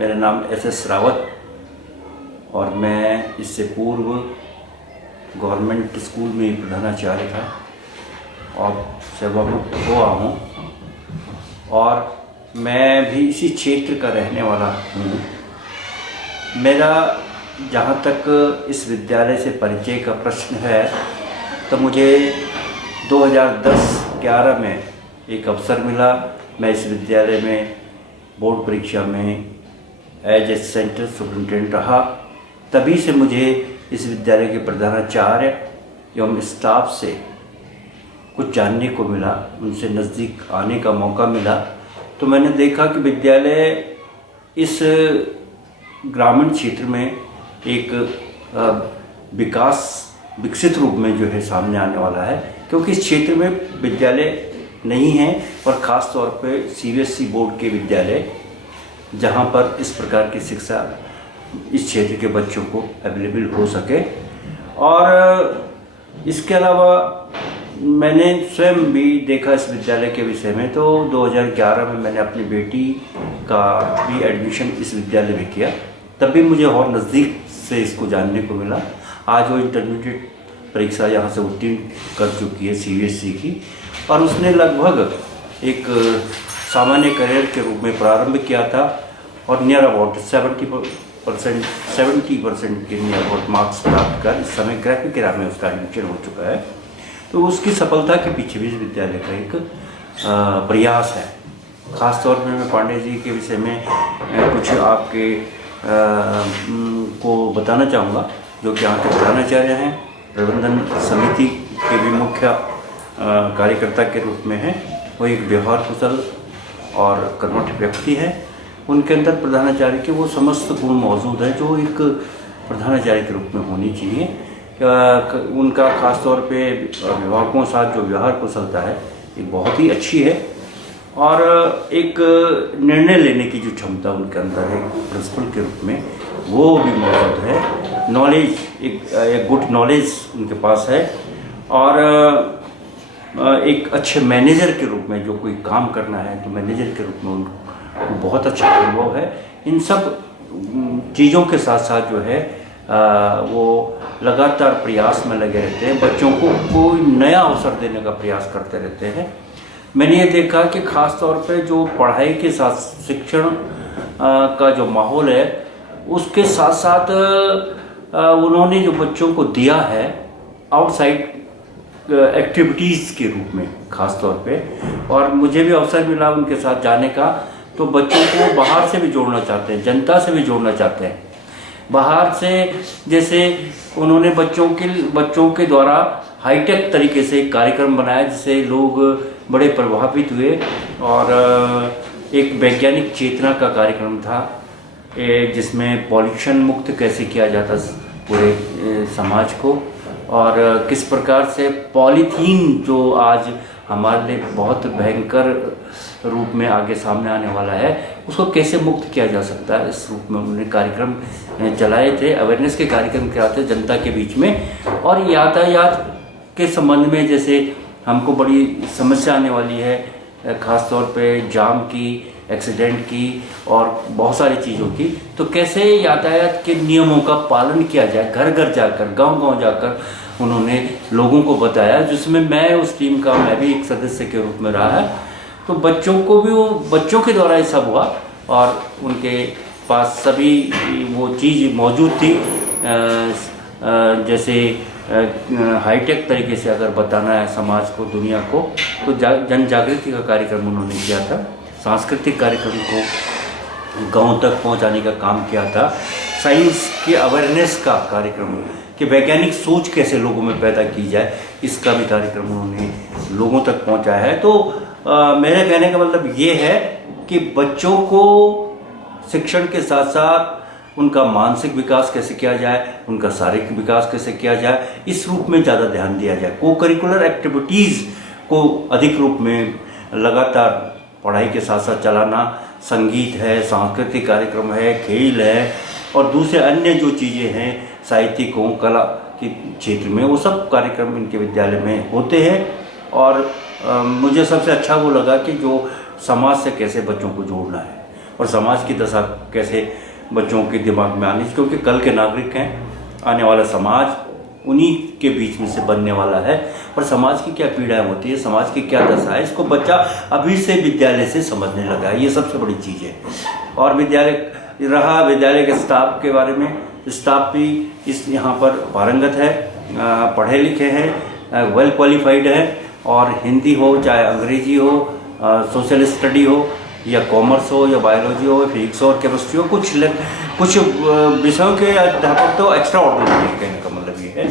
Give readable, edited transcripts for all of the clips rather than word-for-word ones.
मेरा नाम एस रावत और मैं इससे पूर्व गवर्नमेंट स्कूल में ही प्रधानाचार्य था और सेवामुक्त हुआ हूँ और मैं भी इसी क्षेत्र का रहने वाला हूँ। मेरा जहाँ तक इस विद्यालय से परिचय का प्रश्न है तो मुझे 2010-11 में एक अवसर मिला। मैं इस विद्यालय में बोर्ड परीक्षा में एज सेंटर सुपरिटेंडेंट रहा। तभी से मुझे इस विद्यालय के प्रधानाचार्य एवं स्टाफ से कुछ जानने को मिला, उनसे नज़दीक आने का मौका मिला। तो मैंने देखा कि विद्यालय इस ग्रामीण क्षेत्र में एक विकसित रूप में जो है सामने आने वाला है, क्योंकि इस क्षेत्र में विद्यालय नहीं है और ख़ास तौर पे CBSE बोर्ड के विद्यालय जहाँ पर इस प्रकार की शिक्षा इस क्षेत्र के बच्चों को अवेलेबल हो सके। और इसके अलावा मैंने स्वयं भी देखा इस विद्यालय के विषय में। तो 2011 में मैंने अपनी बेटी का भी एडमिशन इस विद्यालय में किया। तब भी मुझे और नज़दीक से इसको जानने को मिला। आज वो इंटरमीडिएट परीक्षा यहाँ से उत्तीर्ण कर चुकी है CBSE की और उसने लगभग एक सामान्य करियर के रूप में प्रारंभ किया था और नियर अबाउट 70% के नियर अबाउट मार्क्स प्राप्त कर इस समय ग्राफिक एरा में उसका एडमिशन हो चुका है। तो उसकी सफलता के पीछे भी इस विद्यालय का एक प्रयास है। ख़ास तौर पर मैं पांडे जी के विषय में कुछ आपके को बताना चाहूँगा, जो कि यहाँ के प्रधानाचार्य हैं, प्रबंधन समिति के भी मुख्य कार्यकर्ता के रूप में हैं। वो एक व्यवहार कुशल और कर्मठ व्यक्ति है। उनके अंदर प्रधानाचार्य के वो समस्त गुण मौजूद है जो एक प्रधानाचार्य के रूप में होनी चाहिए। उनका खास तौर पे अभिभावकों के साथ जो व्यवहार कुशलता है ये बहुत ही अच्छी है और एक निर्णय लेने की जो क्षमता उनके अंदर है प्रिंसिपल के रूप में वो भी मौजूद है। नॉलेज, एक गुड नॉलेज उनके पास है और एक अच्छे मैनेजर के रूप में जो कोई काम करना है तो मैनेजर के रूप में उनको बहुत अच्छा अनुभव है। इन सब चीज़ों के साथ साथ जो है वो लगातार प्रयास में लगे रहते हैं, बच्चों को कोई नया अवसर देने का प्रयास करते रहते हैं। मैंने ये देखा कि ख़ास तौर पे जो पढ़ाई के साथ शिक्षण का जो माहौल है उसके साथ साथ उन्होंने जो बच्चों को दिया है आउटसाइड एक्टिविटीज़ के रूप में ख़ास तौर पे, और मुझे भी अवसर मिला उनके साथ जाने का। तो बच्चों को बाहर से भी जोड़ना चाहते हैं, जनता से भी जोड़ना चाहते हैं। बाहर से जैसे उन्होंने बच्चों के द्वारा हाईटेक तरीके से एक कार्यक्रम बनाया जिससे लोग बड़े प्रभावित हुए और एक वैज्ञानिक चेतना का कार्यक्रम था जिसमें पॉल्यूशन मुक्त कैसे किया जाता पूरे समाज को और किस प्रकार से पॉलीथीन जो आज हमारे लिए बहुत भयंकर रूप में आगे सामने आने वाला है उसको कैसे मुक्त किया जा सकता है, इस रूप में उन्होंने कार्यक्रम चलाए थे। अवेयरनेस के कार्यक्रम कराते जनता के बीच में। और यातायात के संबंध में जैसे हमको बड़ी समस्या आने वाली है, ख़ास तौर पे जाम की, एक्सीडेंट की और बहुत सारी चीज़ों की, तो कैसे यातायात के नियमों का पालन किया जाए, घर घर जाकर, गांव-गांव जाकर उन्होंने लोगों को बताया, जिसमें मैं उस टीम का मैं भी एक सदस्य के रूप में रहा है। तो बच्चों को भी वो बच्चों के द्वारा ये सब हुआ और उनके पास सभी वो चीज़ मौजूद थी। जैसे हाईटेक तरीके से अगर बताना है समाज को, दुनिया को, तो जन जागृति का कार्यक्रम उन्होंने किया था। सांस्कृतिक कार्यक्रम को गांव तक पहुंचाने का काम किया था। साइंस के अवेयरनेस का कार्यक्रम कि वैज्ञानिक सोच कैसे लोगों में पैदा की जाए, इसका भी कार्यक्रम उन्होंने लोगों तक पहुंचाया है। तो मेरे कहने का मतलब ये है कि बच्चों को शिक्षण के साथ साथ उनका मानसिक विकास कैसे किया जाए, उनका शारीरिक विकास कैसे किया जाए, इस रूप में ज़्यादा ध्यान दिया जाए। को करिकुलर एक्टिविटीज़ को अधिक रूप में लगातार पढ़ाई के साथ साथ चलाना, संगीत है, सांस्कृतिक कार्यक्रम है, खेल है और दूसरे अन्य जो चीज़ें हैं साहित्यिक हो, कला के क्षेत्र में, वो सब कार्यक्रम इनके विद्यालय में होते हैं। और मुझे सबसे अच्छा वो लगा कि जो समाज से कैसे बच्चों को जोड़ना है, और समाज की दशा कैसे बच्चों के दिमाग में आनी चाहिए, क्योंकि कल के नागरिक हैं, आने वाला समाज उन्हीं के बीच में से बनने वाला है। और समाज की क्या पीड़ाएं होती है, समाज की क्या दशा है, इसको बच्चा अभी से विद्यालय से समझने लगा है। ये सबसे बड़ी चीज़ है। और विद्यालय के स्टाफ के बारे में, स्टाफ भी इस यहाँ पर पारंगत है, पढ़े लिखे हैं, वेल क्वालिफाइड है। और हिंदी हो चाहे अंग्रेजी हो, सोशल स्टडी हो या कॉमर्स हो या बायोलॉजी हो, फिजिक्स हो और केमिस्ट्री हो, कुछ विषयों के अध्यापक तो एक्स्ट्रा ऑर्डिनरी कहने का मतलब ये है।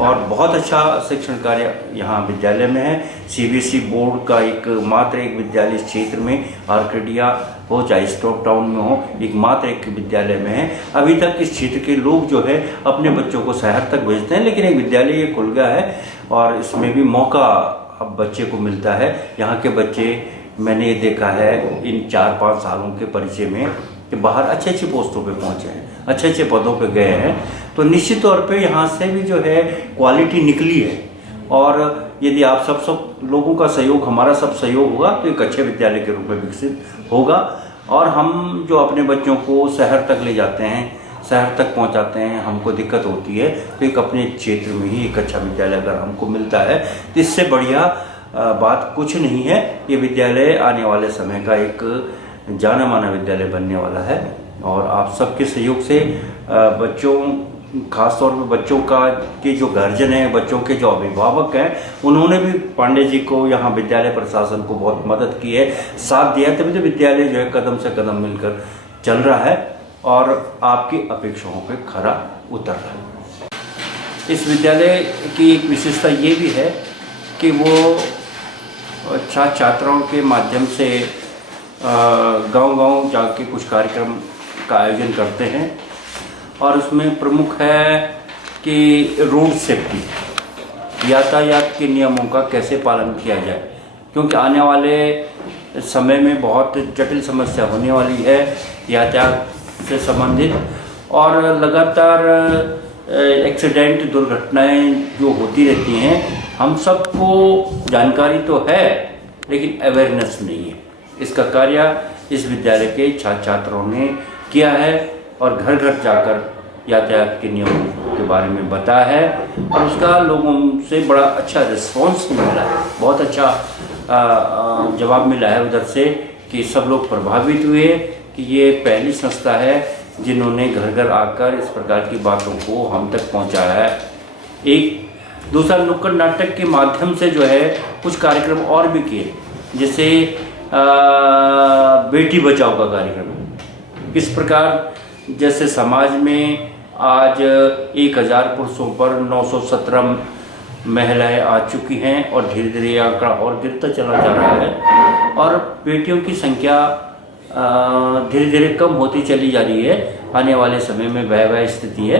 और बहुत अच्छा शिक्षण कार्य यहाँ विद्यालय में है। CBSE बोर्ड का मात्र एक विद्यालय इस क्षेत्र में, आर्केडिया हो चाहे स्टॉक टाउन में हो, एकमात्र एक विद्यालय में है। अभी तक इस क्षेत्र के लोग जो है अपने बच्चों को शहर तक भेजते हैं, लेकिन एक विद्यालय ये खुल गया है और इसमें भी मौका अब बच्चे को मिलता है। यहाँ के बच्चे मैंने ये देखा है इन 4-5 सालों के परिचय में कि बाहर अच्छे पोस्टों पे पहुँचे हैं, अच्छे पदों पे गए हैं। तो निश्चित तौर पे यहाँ से भी जो है क्वालिटी निकली है। और यदि आप सब लोगों का सहयोग, हमारा सब सहयोग होगा तो एक अच्छे विद्यालय के रूप में विकसित होगा। और हम जो अपने बच्चों को शहर तक ले जाते हैं, शहर तक पहुंचाते हैं, हमको दिक्कत होती है, तो एक अपने क्षेत्र में ही एक अच्छा विद्यालय अगर हमको मिलता है तो इससे बढ़िया बात कुछ नहीं है। ये विद्यालय आने वाले समय का एक जाना माना विद्यालय बनने वाला है। और आप सबके सहयोग से बच्चों, खासतौर पर बच्चों के जो गार्जियन हैं, बच्चों के जो अभिभावक हैं, उन्होंने भी पांडे जी को, यहाँ विद्यालय प्रशासन को बहुत मदद की है, साथ दिया है। तभी तो विद्यालय जो है कदम से कदम मिलकर चल रहा है और आपकी अपेक्षाओं पे खरा उतर रहा है। इस विद्यालय की एक विशेषता ये भी है कि वो छात्राओं के माध्यम से गांव-गांव जाके कुछ कार्यक्रम का आयोजन करते हैं। और उसमें प्रमुख है कि रोड सेफ्टी, यातायात के नियमों का कैसे पालन किया जाए, क्योंकि आने वाले समय में बहुत जटिल समस्या होने वाली है यातायात से संबंधित। और लगातार एक्सीडेंट, दुर्घटनाएं जो होती रहती हैं, हम सबको जानकारी तो है लेकिन अवेयरनेस नहीं है। इसका कार्य इस विद्यालय के छात्रों ने किया है और घर घर जाकर यातायात के नियमों के बारे में बताया है और उसका लोगों से बड़ा अच्छा रिस्पॉन्स मिला है, बहुत अच्छा जवाब मिला है उधर से कि सब लोग प्रभावित हुए कि ये पहली संस्था है जिन्होंने घर घर आकर इस प्रकार की बातों को हम तक पहुंचाया है। एक दूसरा, नुक्कड़ नाटक के माध्यम से जो है कुछ कार्यक्रम और भी किए, जैसे बेटी बचाओ का कार्यक्रम। इस प्रकार जैसे समाज में आज 1000 पुरुषों पर 917 महिलाएं आ चुकी हैं और धीरे धीरे आंकड़ा और गिरता चला जा रहा है और बेटियों की संख्या धीरे धीरे कम होती चली जा रही है। आने वाले समय में भयावह स्थिति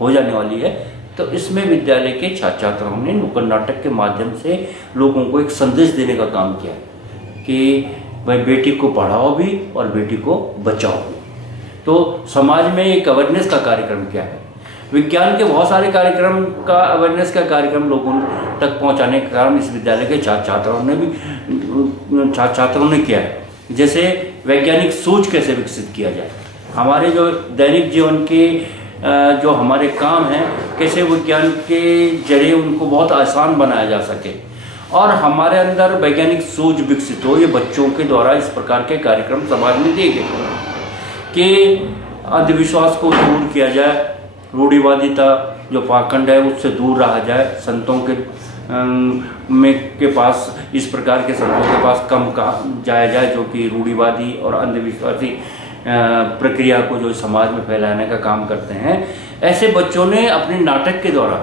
हो जाने वाली है। तो इसमें विद्यालय के छात्रों ने नुक्कड़ नाटक के माध्यम से लोगों को एक संदेश देने का काम किया कि भाई बेटी को पढ़ाओ भी और बेटी को बचाओ भी। तो समाज में एक अवेयरनेस का कार्यक्रम क्या है, विज्ञान के बहुत सारे कार्यक्रम का अवेयरनेस का कार्यक्रम लोगों तक पहुंचाने के कारण इस विद्यालय के छात्रों ने किया है। जैसे वैज्ञानिक सोच कैसे विकसित किया जाए, हमारे जो दैनिक जीवन के जो हमारे काम हैं कैसे विज्ञान के जरिए उनको बहुत आसान बनाया जा सके और हमारे अंदर वैज्ञानिक सोच विकसित हो। ये बच्चों के द्वारा इस प्रकार के कार्यक्रम समाज में दिए गए कि अंधविश्वास को दूर किया जाए, रूढ़िवादिता जो पाखंड है उससे दूर रहा जाए, संतों के पास इस प्रकार के संतों के पास कम जाया जाए जो कि रूढ़िवादी और अंधविश्वासी प्रक्रिया को जो समाज में फैलाने का काम करते हैं। ऐसे बच्चों ने अपने नाटक के द्वारा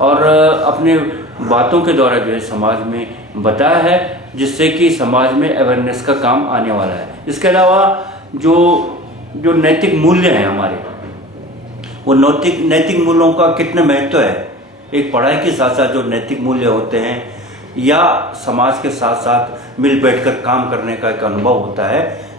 और अपने बातों के द्वारा जो है समाज में बताया है, जिससे कि समाज में अवेयरनेस का काम आने वाला है। इसके अलावा जो नैतिक मूल्य हैं हमारे, वो नैतिक मूल्यों का कितना महत्व है। एक पढ़ाई के साथ साथ जो नैतिक मूल्य होते हैं या समाज के साथ साथ मिल बैठकर काम करने का एक अनुभव होता है,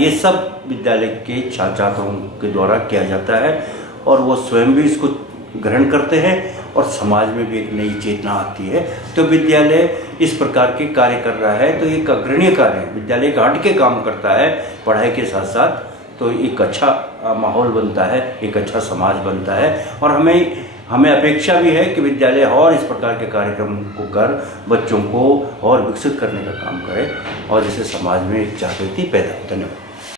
ये सब विद्यालय के छात्रों के द्वारा किया जाता है और वो स्वयं भी इसको ग्रहण करते हैं और समाज में भी एक नई चेतना आती है। तो विद्यालय इस प्रकार के कार्य कर रहा है तो एक अग्रणीय कार्य है, विद्यालय एक हट के काम करता है पढ़ाई के साथ साथ, तो एक अच्छा माहौल बनता है, एक अच्छा समाज बनता है। और हमें अपेक्षा भी है कि विद्यालय और इस प्रकार के कार्यक्रम को कर बच्चों को और विकसित करने का काम करे और जिससे समाज में एक जागृति पैदा हो। धन्यवाद।